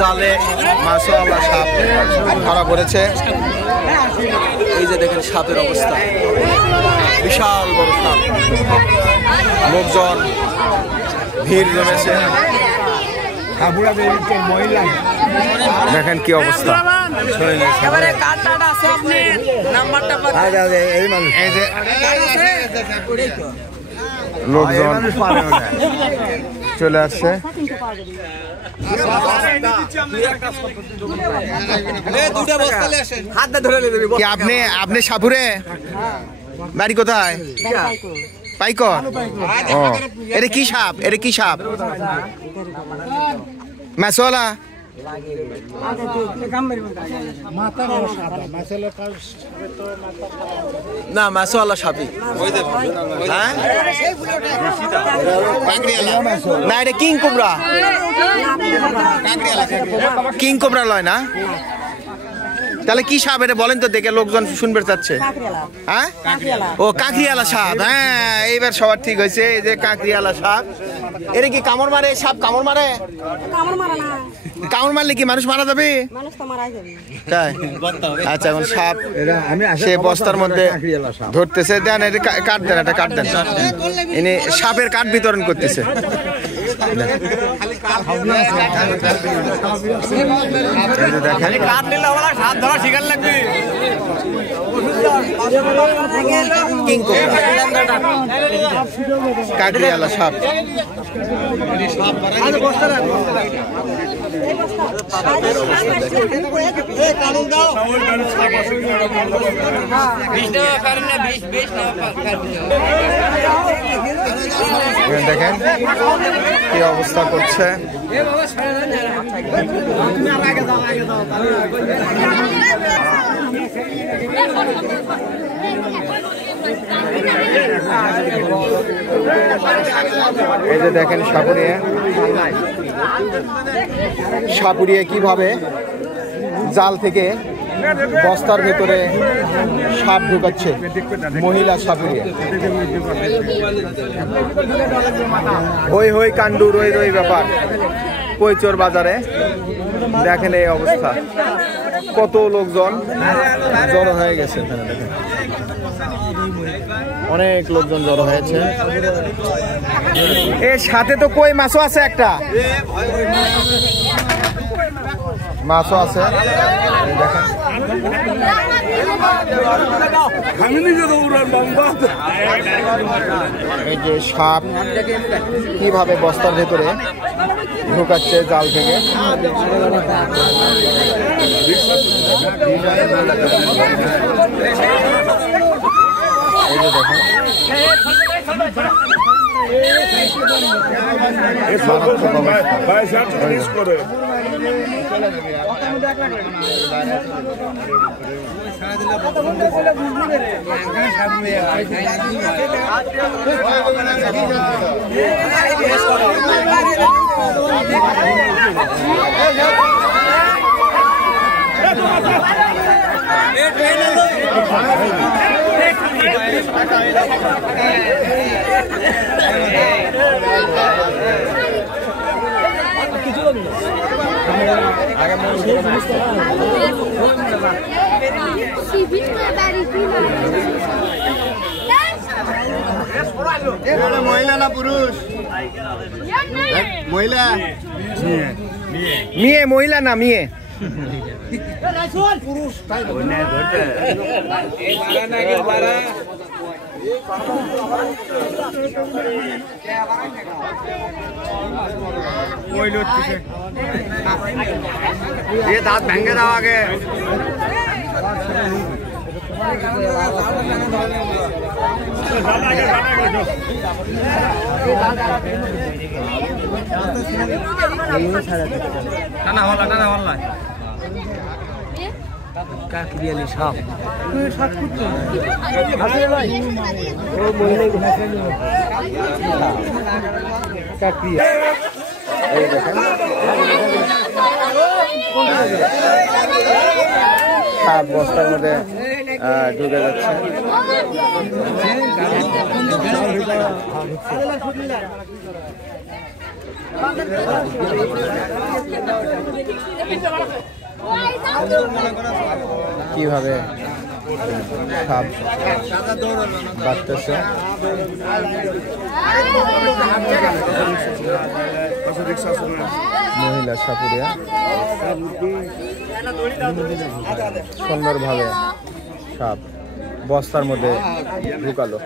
জালে মাশাআল্লাহ সাপ ধরা পড়েছে। এই যে দেখেন সাপের অবস্থা, বিশাল বড় সাপ। লোকজন ভিড় জমেছে, দেখেন কি অবস্থা। লোকজন চলে আসছে। আপনি সাপুরে বাড়ি কোথায়? পাইকর। ও এটা কি সাপ? এটা কি সাপ? মাছওয়ালা? না মাছওয়ালা সাপই। না এটা কিং কোবরা। কিং কোবরা লয় না? তাহলে কি সাপ এটা বলেন তো, দেখে লোকজন শুনবে চাচ্ছে। হ্যাঁ ও কাঁকড়িয়ালা সাপ। হ্যাঁ এইবার সবার ঠিক হয়েছে। এই যে কাঁকড়িয়ালা সাপ। এটা কি কামড় মারে? সাপ কামড় মারে? কামড় মারলে কি মানুষ মারা যাবে? তাই আচ্ছা, এখন সাপ সে বস্তার মধ্যে ধরতেছে। দেন এটা কাট দেন, এটা কাট দেন। ইনি সাপের কাঠ বিতরণ করতেছে। কাঠরিয়ালা সাপ। দেখেন কি অবস্থা করছে। এই যে দেখেন সাপুরিয়া কিভাবে জাল থেকে বস্তার ভেতরে সাপ ঢুকাচ্ছে। মহিলা সাপুরিয়া। হই হই কান্ডু রই রই ব্যাপার কৈচর বাজারে। দেখেন এই অবস্থা, কত লোকজন জড়ো হয়ে গেছে। দেখেন অনেক লোকজন জড়ো হয়েছে। এর সাথে তো কই মাছও আছে, একটা মাছও আছে। এই যে সাপ কিভাবে বস্তার ভেতরে ঢুকাচ্ছে জাল থেকে। এই যে দেখেন মহিলা না পুরুষ? মহিলা। মেয়ে মহিলা না মেয়ে? পুরুষ। ये दांत महंगे दाव आगे কাকরিয়ালি সাপ কাকরিয়া সাপ বস্তার মধ্যে ঢুকে যাচ্ছে। কিভাবে সাপ বাঁচতেছে। মহিলা সাপুরিয়া সুন্দরভাবে সাপ বস্তার মধ্যে ঢুকালো।